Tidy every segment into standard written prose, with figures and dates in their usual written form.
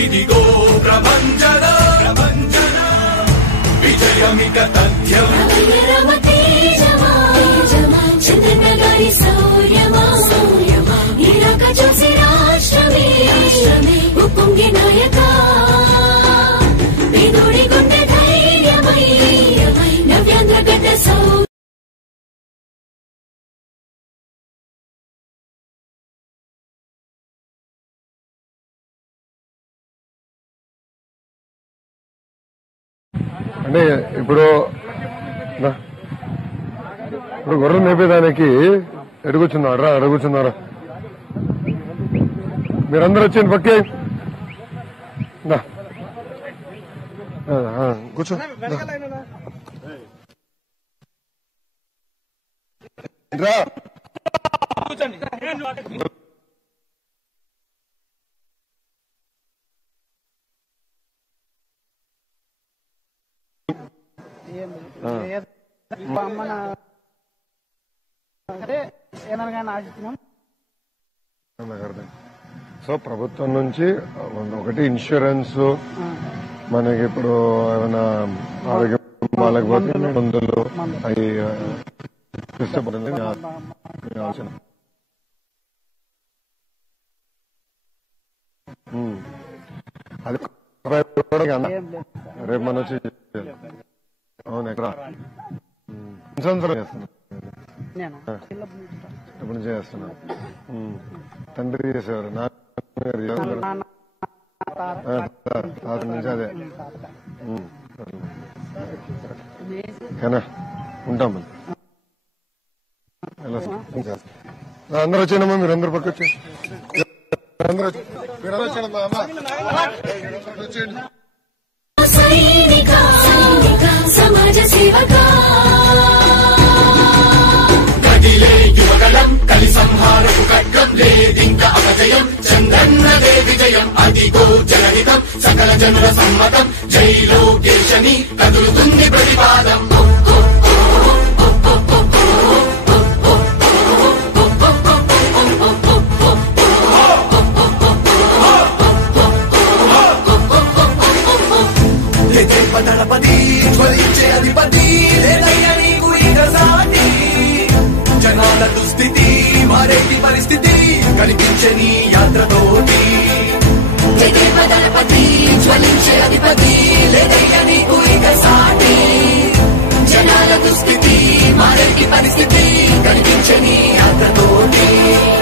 ఇదిగో ప్రభంజన విజయమిక తథ్యం చంద్రనగారి సౌర్యమా ఇరాక చూసి రాష్ట్రమే ఉప్పొంగి నాయక పేదోడి గుండె ధైర్యమై నవ్యాంధ్ర గడ్డ అంటే ఇప్పుడు గొర్రెలు మేపేదానికి ఎడుగుచున్నారా అడుగుచున్నారా మీరందరూ వచ్చేయండి పక్కే కూర్చో సో ప్రభుత్వం నుంచి ఒకటి ఇన్సూరెన్స్ మనకి ఇప్పుడు ఏమైనా ఆరోగ్యం బాగాలేకపోతే మందులు అవి ఇష్టపడుతుంది ఆలోచన. అది రేపు మనం వచ్చి అవును ఎక్కడ సంవత్సరం చేస్తున్నా ఎప్పటి నుంచి చేస్తున్నా తండ్రి చేసేవారు నాన్నగారు చేసేవారు తాత నుంచి అదే ఉంటాం అందరూ వచ్చానమ్మా మీరందరూ పక్క వచ్చి మీరందరూ వచ్చానమ్మా వచ్చేయండి సమాజ సేవకా కదిలే యువగలం కలి సంహారపు ఖడ్గం లేదింక అపజయం చంద్రన్నదే విజయం అదిగో జనహితం సకల జనుల సమ్మతం జై లోకేశని కదులుతుంది ప్రతిపాదం దళపతి జ్వలించే అధిపతి లేదయ్యా నీకు ఇక సాటి జనాల దుస్థితి మారేటి పరిస్థితి కనిపించే నీ యాత్రతోటి దళపతి జ్వలించే అధిపతి లేదయ్యా నీకు ఇక సాటి జనాల దుస్థితి మారేటి పరిస్థితి కనిపించే నీ యాత్రతోటి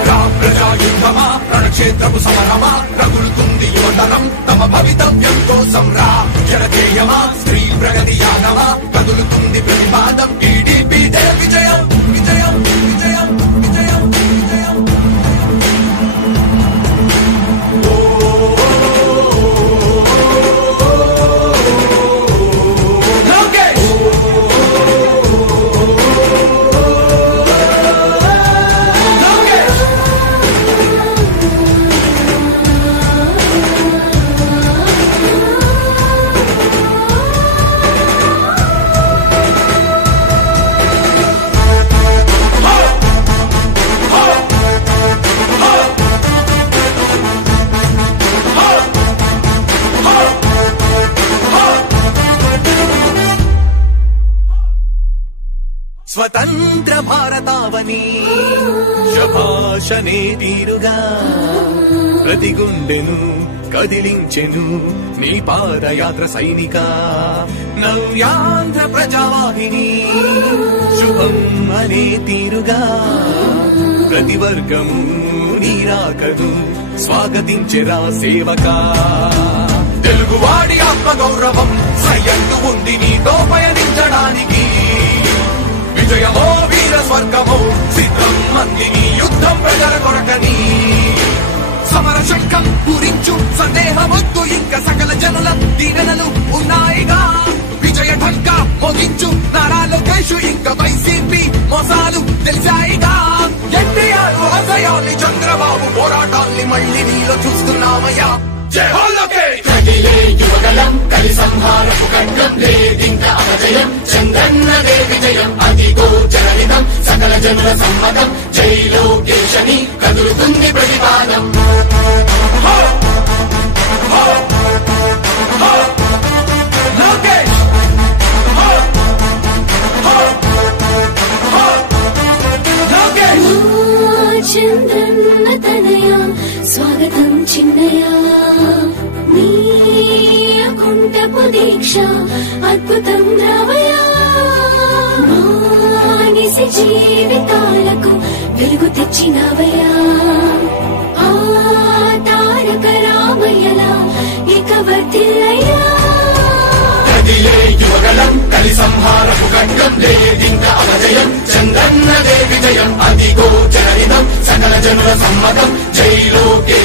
రామ్ ప్రజా యుద్ధమా రణక్షేత్రపు సమరమా రగులుతుంది యువతరం తమ భవితవ్యం కోసం రా జనజేయమా స్త్రీ ప్రగతి యానమా కదులుతుంది ప్రతిపాదం టీడీపీ విజయం విజయం విజయం విజయం విజయం స్వతంత్ర భారతావని శభాషనే తీరుగా ప్రతి గుండెను కదిలించెను నీ పాదయాత్ర సైనిక నవ్యాంధ్ర ప్రజావాహిని శుభం అనే తీరుగా ప్రతి వర్గము నీరాకను స్వాగతించెరా సేవకా తెలుగువాడి ఆత్మగౌరవం సయ్యందు ఉంది నీతో పయనించడానికి విజయమో వీర స్వర్గమో సిద్ధం మందిని యుద్ధం ప్రజల కొరకని సమర శంఖం పూరించు సందేహమొద్దు ఇంకా సకల జనుల దీవెనలు ఉన్నాయిగా విజయ ఢంకా మోగించు నారా లోకేష్ ఇంకా వైసీపీ మోసాలు తెలిసాయిగా ఎన్టీఆర్ ఆశయాల్ని చంద్రబాబు పోరాటాల్ని మళ్ళీ నీలో చూస్తున్నామయ్యా జై హో లోకేష్ కదిలే యువగలం కలి సంహారపు ఖడ్గం లేదింక అపజయం చంద్రన్నదే విజయం అదిగో జనహితం సకల జనుల సమ్మతం జై లోకేశని కదులుతుంది ప్రతిపాదం చంద్రన్న తనయ స్వాగతం చిన్నయ నీకుంటపు దీక్ష అద్భుతం రావయ మానిసి జీవితాలకు వెలుగు తెచ్చినవయా ఆ తారక రామయ్యలా ఇక వర్తిల్లయ్యా యువగలం కలి సంహారపు ఖడ్గం లేదింక అపజయం చంద్రన్నదే విజయం అదిగో జనహితం సకల జనుల సమ్మతం జై లోకే